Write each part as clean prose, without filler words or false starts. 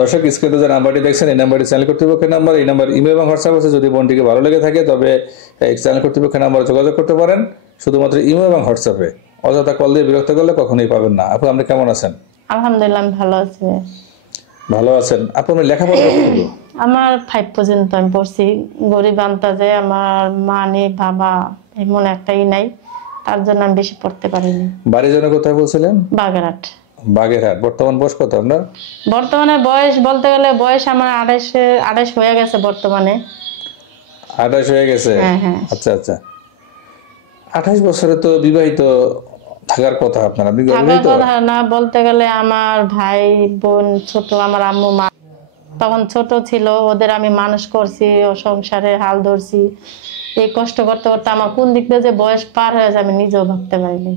দর্শক স্ক্রিনে যে নাম্বারটি দেখছেন এই নাম্বারটি চ্যানেল কর্তৃপক্ষের নাম্বার, এই নাম্বার ইমেল এবং হোয়াটসঅ্যাপ আছে। যদি বোনটিকে ভালো লেগে থাকে তবে এই চ্যানেল কর্তৃপক্ষের নাম্বারে যোগাযোগ করতে পারেন, শুধুমাত্র ইমেল এবং হোয়াটসঅ্যাপে। অযথা কল দিয়ে বিরক্ত করলে কখনোই পাবেন না। আপু আপনি কেমন আছেন? আলহামদুলিল্লাহ আমি ভালো আছি। ভালো আছেন? আপু আপনি লেখাপড়া কতটুকু? আমার 5 পর্যন্ত আমি পড়ছি। গরিব আন্তাজে আমার মা নেই, বাবা এমন একটাই নাই, তার জন্য আমি বেশি পড়তে পারিনি। বাড়ি যেন কোথায় বলছিলেন? বাগেরহাট। বাগেরহাট। বর্তমান বয়স কত আপনার? বর্তমানে বয়স বলতে গেলে বয়স আমার 28 হয়ে গেছে বর্তমানে। 28 হয়ে গেছে? হ্যাঁ। আচ্ছা আচ্ছা। 28 বছরে তো বিবাহিত থাকার কথা আপনার, আপনি থাকার বিবাহিত? কথা না বলতে গেলে আমার ভাই বোন ছোট, আমার আম্মু মা তখন ছোট ছিল, ওদের আমি মানুষ করছি, ও সংসারে হাল ধরছি। এই কষ্ট করতে করতে আমার কোন দিক দিয়ে যে বয়স পার হয়ে যায় আমি নিজেও ভাবতে পারিনি।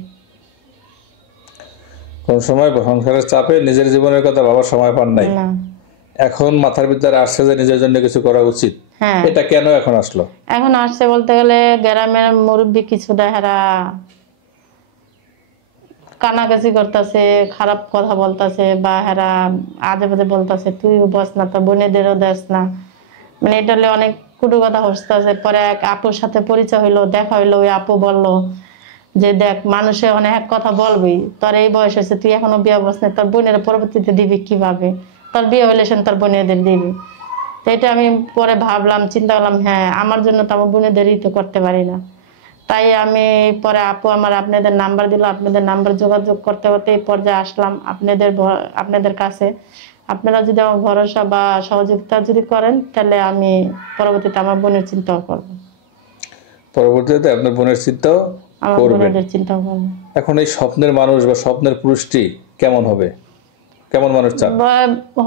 কোন সময় সংসারের চাপে নিজের জীবনের কথা ভাবার সময় পান নাই। না। এখন মাথার ভিতরে আসছে যে নিজের জন্য কিছু করা উচিত। হ্যাঁ। এটা কেন এখন আসলো? এখন আসছে বলতে গেলে গ্রামের মুরব্বী কিছুটা হেরা কানাকাছি করতেছে, খারাপ কথা বলতেছে, বা হেরা আজে বাজে বলতেছে তুই বস না, তোর বোনেদেরও দেস না, মানে এটা হলে অনেক কুটু কথা হসতেছে। পরে এক আপুর সাথে পরিচয় হইলো, দেখা হইলো, ওই আপু বললো যে দেখ মানুষে অনেক কথা বলবি, তোর এই বয়স হয়েছে, তুই এখনো বিয়ে বস না, তোর বোনের পরবর্তীতে দিবি কিভাবে, তোর বিয়ে হলে সে তোর বোনেদের দিবি। তো এটা আমি পরে ভাবলাম, চিন্তা করলাম হ্যাঁ আমার জন্য তো আমার বোনেদেরই তো করতে পারি না। তাই আমি পরে আপু আমার আপনাদের নাম্বার দিল, আপনাদের নাম্বার যোগাযোগ করতে করতে এই পর্যায়ে আসলাম আপনাদের কাছে। আপনারা যদি আমার ভরসা বা সহযোগিতা যদি করেন তাহলে আমি পরবর্তীতে আমার বোনের চিন্তাও করবো। পরবর্তীতে আপনার বোনের চিন্তাও আমার করবেন? বোনেদের চিন্তাও করবো। এখন এই স্বপ্নের মানুষ বা স্বপ্নের পুরুষটি কেমন হবে, কেমন মানুষ চান?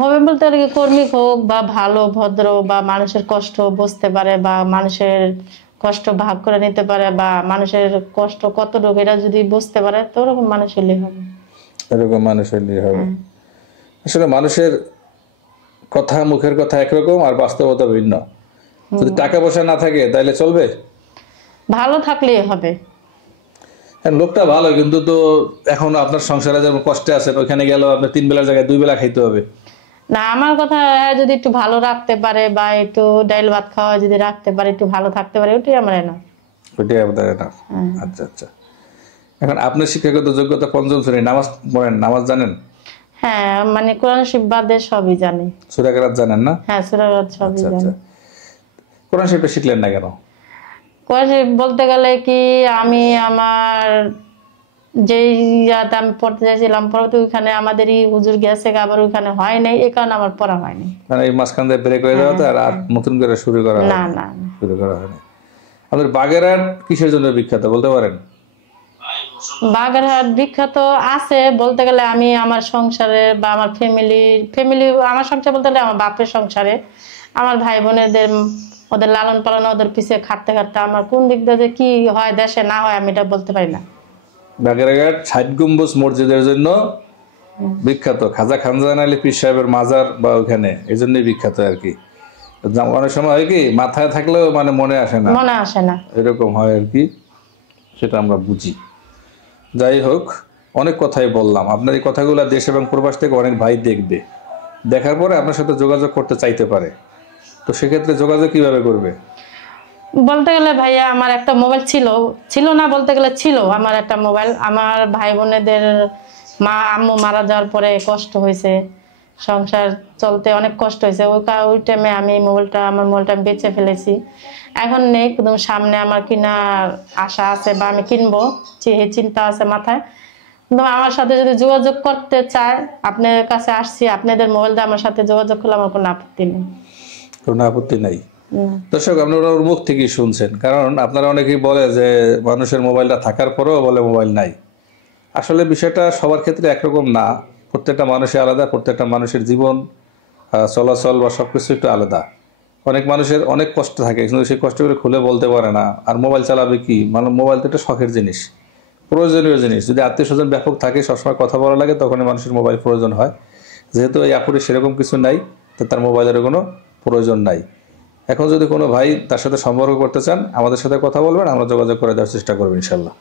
হবে বলতে আর কি, কর্মী হোক বা ভালো ভদ্র, বা মানুষের কষ্ট বুঝতে পারে, বা মানুষের কষ্ট ভাগ করে নিতে পারে, বা মানুষের কষ্ট কতটুকু এটা যদি বুঝতে পারে, তো ওরকম মানুষ হলেই হবে। এরকম মানুষ হলেই হবে। আসলে মানুষের কথা, মুখের কথা একরকম আর বাস্তবতা ভিন্ন। যদি টাকা পয়সা না থাকে তাহলে চলবে? ভালো থাকলেই হবে। হ্যাঁ, লোকটা ভালো, কিন্তু তো এখন আপনার সংসারে যেমন কষ্টে আছেন, ওইখানে গেলেও আপনার 3 বেলার জায়গায় 2 বেলা খাইতে হবে। না আমার কথা যদি একটু ভালো রাখতে পারে, বা একটু ডাইল ভাত খাওয়া যদি রাখতে পারে, একটু ভালো থাকতে পারে, ওটাই আমার না। ওইটাই আপনার এটা। আচ্ছা আচ্ছা। এখন আপনার শিক্ষাগত যোগ্যতা পঞ্চম শ্রেণী, নামাজ পড়েন, নামাজ জানেন? হ্যাঁ মানে কোরআন শরীফ বাদে সবই জানি। সূরা কেরাত জানেন না? হ্যাঁ সূরা কেরাত সবই আচ্ছা জানি। আচ্ছা। কোরআন শরীফটা শিখলেন না কেন? কোরআন শরীফ বলতে গেলে কি, আমি আমার যেই ইয়াতে আমি পড়তে চাইছিলাম পরবর্তী ওইখানে আমাদেরই হুজুর গেছে, আবার ওইখানে হয় নাই, এই কারণে আমার পড়া হয়নি। মানে এই মাঝখান দিয়ে ব্রেক হয়ে যাওয়াতে আর নতুন করে শুরু করা হয় না না? না না। শুরু করা হয়নি। আমাদের বাগেরহাট কিসের জন্য বিখ্যাত বলতে পারেন? বাগেরহাট বিখ্যাত আছে বলতে গেলে, আমি আমার সংসারে বা আমার ফ্যামিলি আমার সংসার বলতে গেলে আমার বাপের সংসারে আমার ভাই বোনেদের ওদের লালন পালন, ওদের পিছিয়ে খাটতে খাটতে আমার কোন দিক দিয়ে যে কি হয় দেশে না হয় আমি এটা বলতে পারি না। বাগেরহাট 60 গম্বুজ মসজিদের জন্য বিখ্যাত। খাজা খানজাহান আলী পীর সাহেবের মাজার বা ওখানে, এই জন্যই বিখ্যাত আর কি। অনেক সময় হয় কি মাথায় থাকলেও মানে মনে আসে না, মনে আসে না, এরকম হয় আর কি, সেটা আমরা বুঝি। যাই হোক, অনেক কথাই বললাম। আপনার এই কথাগুলো দেশ এবং প্রবাস থেকে অনেক ভাই দেখবে, দেখার পরে আপনার সাথে যোগাযোগ করতে চাইতে পারে। তো সেক্ষেত্রে যোগাযোগ কিভাবে করবে? বলতে গেলে ভাইয়া আমার একটা মোবাইল ছিল না বলতে গেলে ছিল আমার একটা মোবাইল। আমার ভাই বোনেদের আম্মু মারা যাওয়ার পরে কষ্ট হয়েছে, সংসার চলতে অনেক কষ্ট হয়েছে, ওই টাইমে আমি আমার মোবাইলটা আমি বেচে ফেলেছি। এখন নেই, একদম সামনে আমার কেনার আশা আছে বা আমি কিনবো চিন্তা আছে মাথায়। কিন্তু আমার সাথে যদি যোগাযোগ করতে চায়, আপনাদের কাছে আসছি, আপনাদের মোবাইল দিয়ে আমার সাথে যোগাযোগ করলে আমার কোনো আপত্তি নেই। কোনো আপত্তি নাই? দর্শক আপনারা ওর মুখ থেকেই শুনছেন, কারণ আপনারা অনেকেই বলে যে মানুষের মোবাইলটা থাকার পরেও বলে মোবাইল নাই। আসলে বিষয়টা সবার ক্ষেত্রে একরকম না, প্রত্যেকটা মানুষের আলাদা, প্রত্যেকটা মানুষের জীবন চলাচল বা সব কিছু একটু আলাদা। অনেক মানুষের অনেক কষ্ট থাকে, কিন্তু সেই কষ্টগুলো খুলে বলতে পারে না। আর মোবাইল চালাবে কি, মানে মোবাইল তো একটা শখের জিনিস, প্রয়োজনীয় জিনিস। যদি আত্মীয় স্বজন ব্যাপক থাকে, সবসময় কথা বলা লাগে, তখনই মানুষের মোবাইল প্রয়োজন হয়। যেহেতু এই আপুরে সেরকম কিছু নাই, তো তার মোবাইলের কোনো প্রয়োজন নাই। এখন যদি কোনো ভাই তার সাথে সম্পর্ক করতে চান, আমাদের সাথে কথা বলবেন, আমরা যোগাযোগ করে দেওয়ার চেষ্টা করবো ইনশাল্লাহ।